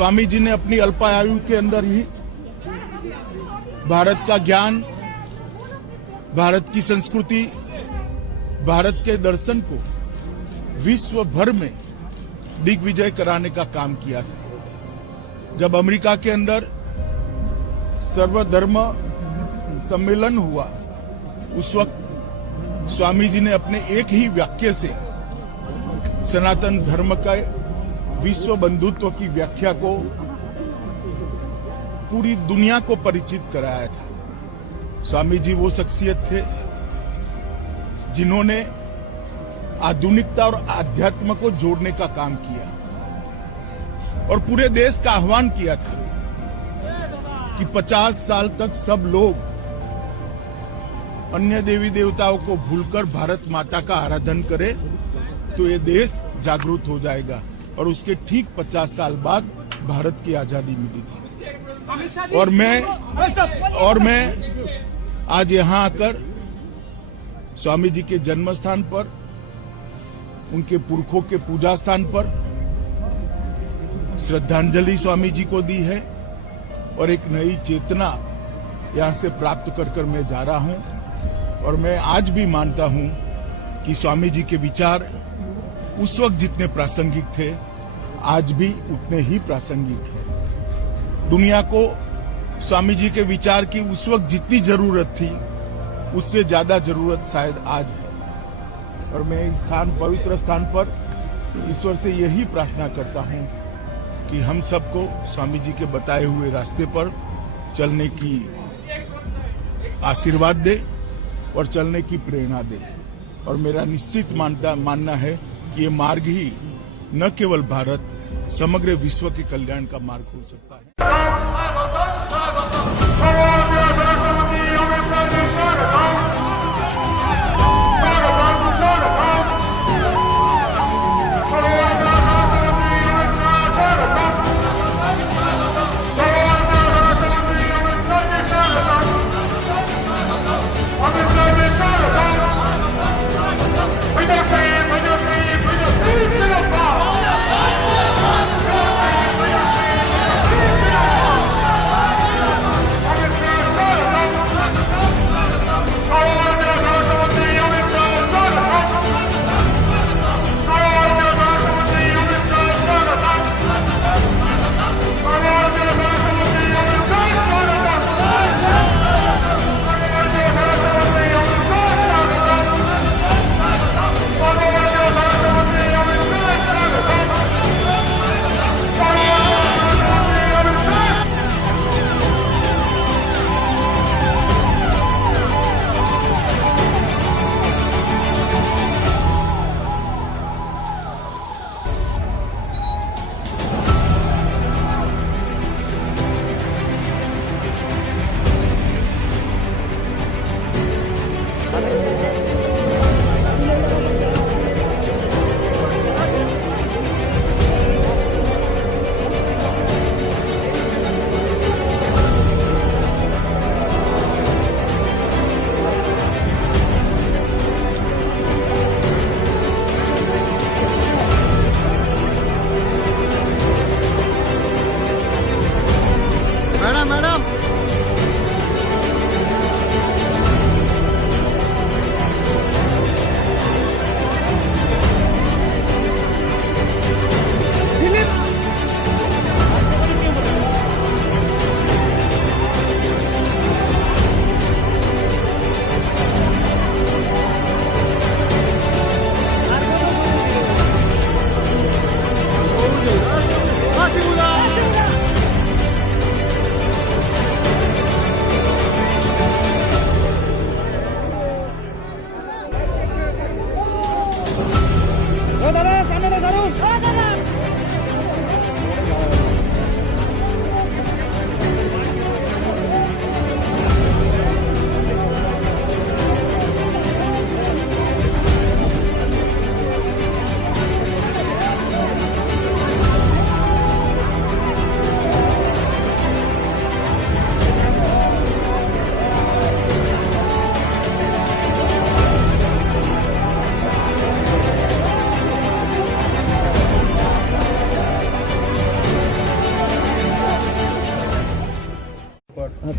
स्वामी जी ने अपनी अल्पायु के अंदर ही भारत का ज्ञान, भारत की संस्कृति, भारत के दर्शन को विश्व भर में दिग्विजय कराने का काम किया था। जब अमेरिका के अंदर सर्वधर्म सम्मेलन हुआ, उस वक्त स्वामी जी ने अपने एक ही वाक्य से सनातन धर्म का विश्व बंधुत्व की व्याख्या को पूरी दुनिया को परिचित कराया था। स्वामी जी वो शख्सियत थे जिन्होंने आधुनिकता और आध्यात्म को जोड़ने का काम किया और पूरे देश का आह्वान किया था कि 50 साल तक सब लोग अन्य देवी देवताओं को भूलकर भारत माता का आराधन करें तो ये देश जागरूक हो जाएगा। और उसके ठीक 50 साल बाद भारत की आजादी मिली थी। और मैं आज यहां आकर स्वामी जी के जन्म स्थान पर, उनके पुरखों के पूजा स्थान पर श्रद्धांजलि स्वामी जी को दी है और एक नई चेतना यहां से प्राप्त कर मैं जा रहा हूं। और मैं आज भी मानता हूं कि स्वामी जी के विचार उस वक्त जितने प्रासंगिक थे, आज भी उतने ही प्रासंगिक है। दुनिया को स्वामी जी के विचार की उस वक्त जितनी जरूरत थी, उससे ज्यादा जरूरत शायद आज है। और मैं इस स्थान, पवित्र स्थान पर ईश्वर से यही प्रार्थना करता हूं कि हम सबको स्वामी जी के बताए हुए रास्ते पर चलने की आशीर्वाद दे और चलने की प्रेरणा दे। और मेरा निश्चित मानना है कि ये मार्ग ही न केवल भारत, समग्र विश्व के कल्याण का मार्ग हो सकता है।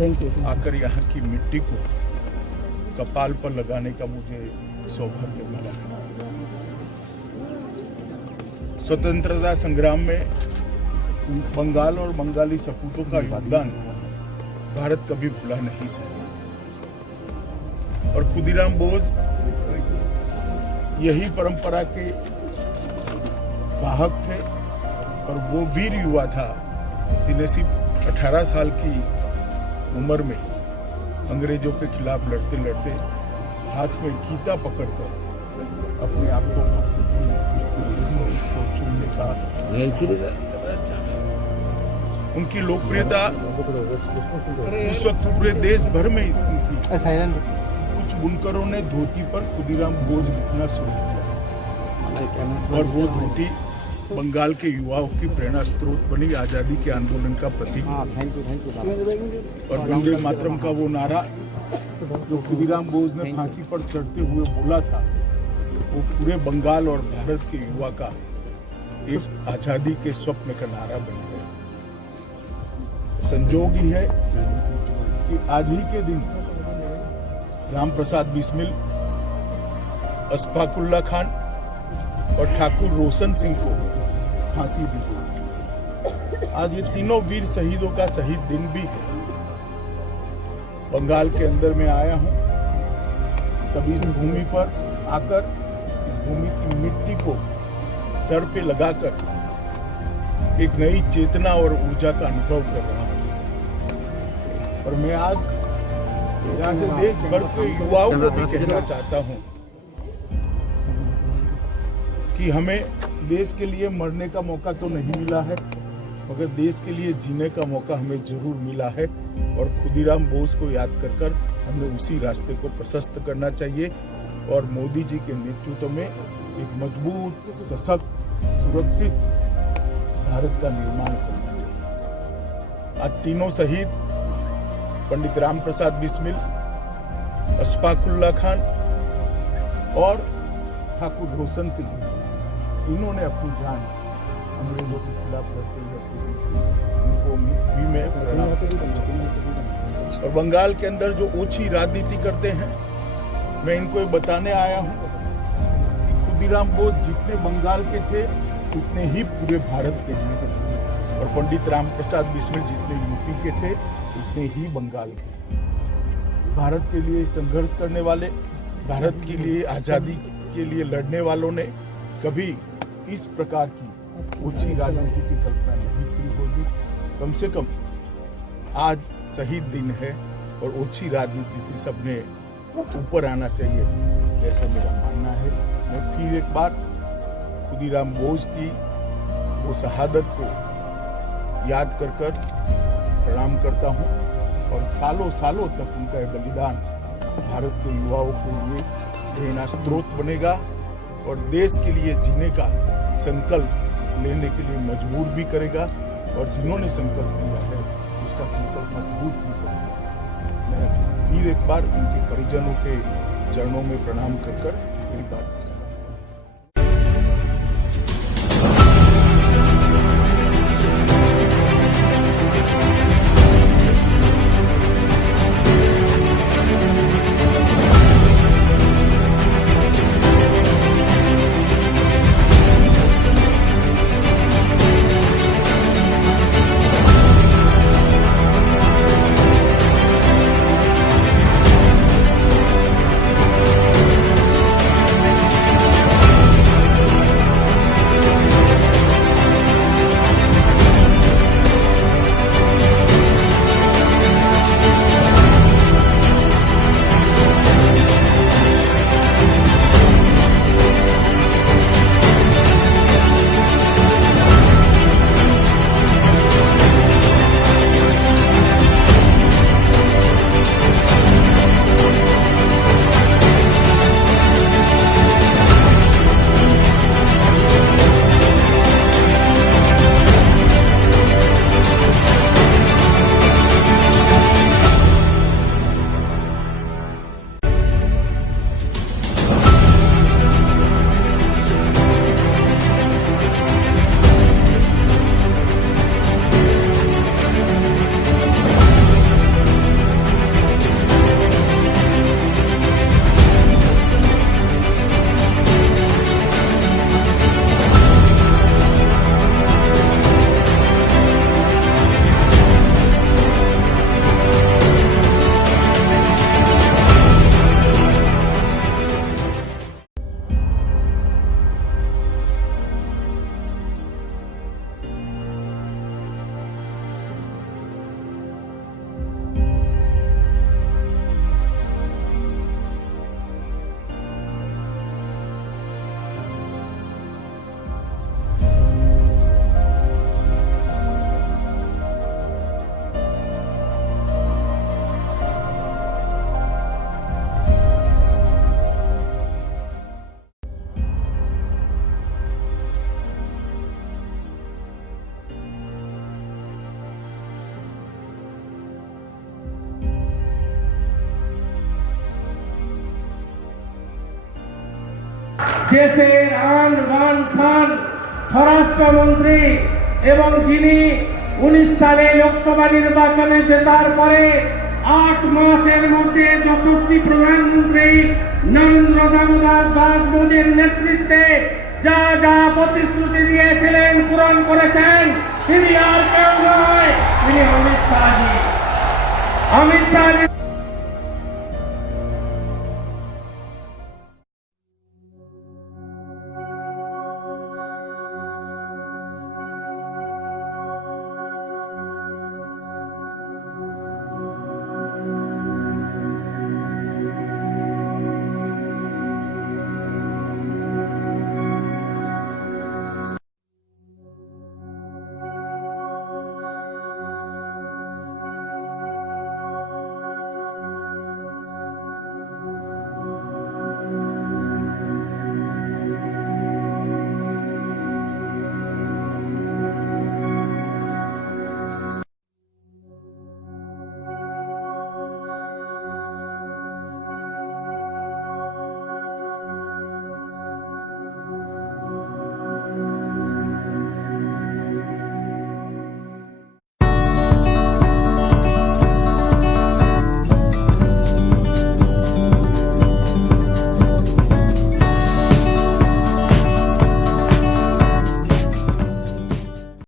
Thank you. आकर यहाँ की मिट्टी को कपाल पर लगाने का मुझे सौभाग्य मिला है। स्वतंत्रता संग्राम में बंगाल और बंगाली सपूतों का योगदान भारत कभी भुला नहीं सकता और खुदीराम बोस यही परंपरा के वाहक थे और वो वीर युवा था जिन्हें सिर्फ 18 साल की उम्र में अंग्रेजों के खिलाफ लड़ते लड़ते हाथ में गीता पकड़कर अपने आप को फांसी को चुनने का उनकी लोकप्रियता उस वक्त पूरे देश भर में इतनी थी। कुछ बुनकरों ने धोती पर खुदीराम बोस लिखना शुरू किया और वो धोती बंगाल के युवाओं की प्रेरणा स्रोत बनी, आजादी के आंदोलन का प्रतीक। और वंदे मातरम का वो नारा जो खुदीराम बोस ने फांसी पर चढ़ते हुए बोला था, वो पूरे बंगाल और भारत के युवा का एक आजादी के स्वप्न का नारा बन गया। संजोग ही है कि आज ही के दिन राम प्रसाद बिस्मिल, अशफाकुल्ला खान और ठाकुर रोशन सिंह को फांसी दी। आज ये तीनों वीर शहीदों का शहीद दिन भी है। बंगाल के अंदर में आया हूं, तभी इस भूमि पर आकर इस भूमि की मिट्टी को सर पे लगाकर एक नई चेतना और ऊर्जा का अनुभव कर रहा हूं। और मैं आज यहाँ से देश भर के युवाओं को भी कहना चाहता हूं कि हमें देश के लिए मरने का मौका तो नहीं मिला है, मगर देश के लिए जीने का मौका हमें जरूर मिला है। और खुदीराम बोस को याद कर हमें उसी रास्ते को प्रशस्त करना चाहिए और मोदी जी के नेतृत्व में एक मजबूत, सशक्त, सुरक्षित भारत का निर्माण करना चाहिए। आज तीनों शहीद पंडित राम प्रसाद बिस्मिल, अशफाकुल्ला खान और ठाकुर रोशन सिंह, इन्होंने अपनी जान अंग्रेजों के खिलाफ लड़ते हुए उनको भी मैं प्रणाम करता हूं। और बंगाल के अंदर जो ओछी राजनीति करते हैं, मैं इनको ये बताने आया हूं कि खुदीराम बोस जितने बंगाल के थे उतने ही पूरे भारत के थे, और पंडित राम प्रसाद बिस्मिल जितने यूपी के थे उतने ही बंगाल के। भारत के लिए संघर्ष करने वाले, भारत के लिए आजादी के लिए लड़ने वालों ने कभी इस प्रकार की ऊंची राजनीति की कल्पना नहीं की होगी। कम से कम आज शहीद दिन है और ऊंची राजनीति से सबने ऊपर आना चाहिए, ऐसा मेरा मानना है। मैं फिर एक बार खुदीराम बोस की वो शहादत को याद कर प्रणाम करता हूं और सालों सालों तक उनका ये बलिदान भारत के युवाओं के लिए प्रेरणा स्रोत बनेगा और देश के लिए जीने का संकल्प लेने के लिए मजबूर भी करेगा, और जिन्होंने संकल्प लिया है उसका संकल्प मजबूत भी करेगा। मैं फिर एक बार उनके परिजनों के चरणों में प्रणाम कर मेरी बात को समझ দেশের আন বান শান স্বরাষ্ট্রমন্ত্রী এবং যিনি 19 সালে লোকসভা নির্বাচনে জেতার পরে 8 মাসের মধ্যে যশস্বী প্রধানমন্ত্রী নরেন্দ্র দামোদর দাস মোদীর নেতৃত্বে যা যা প্রতিশ্রুতি দিয়েছিলেন পূরণ করেছেন, তিনি আর কেউ নয়, তিনি অমিত শাহজি।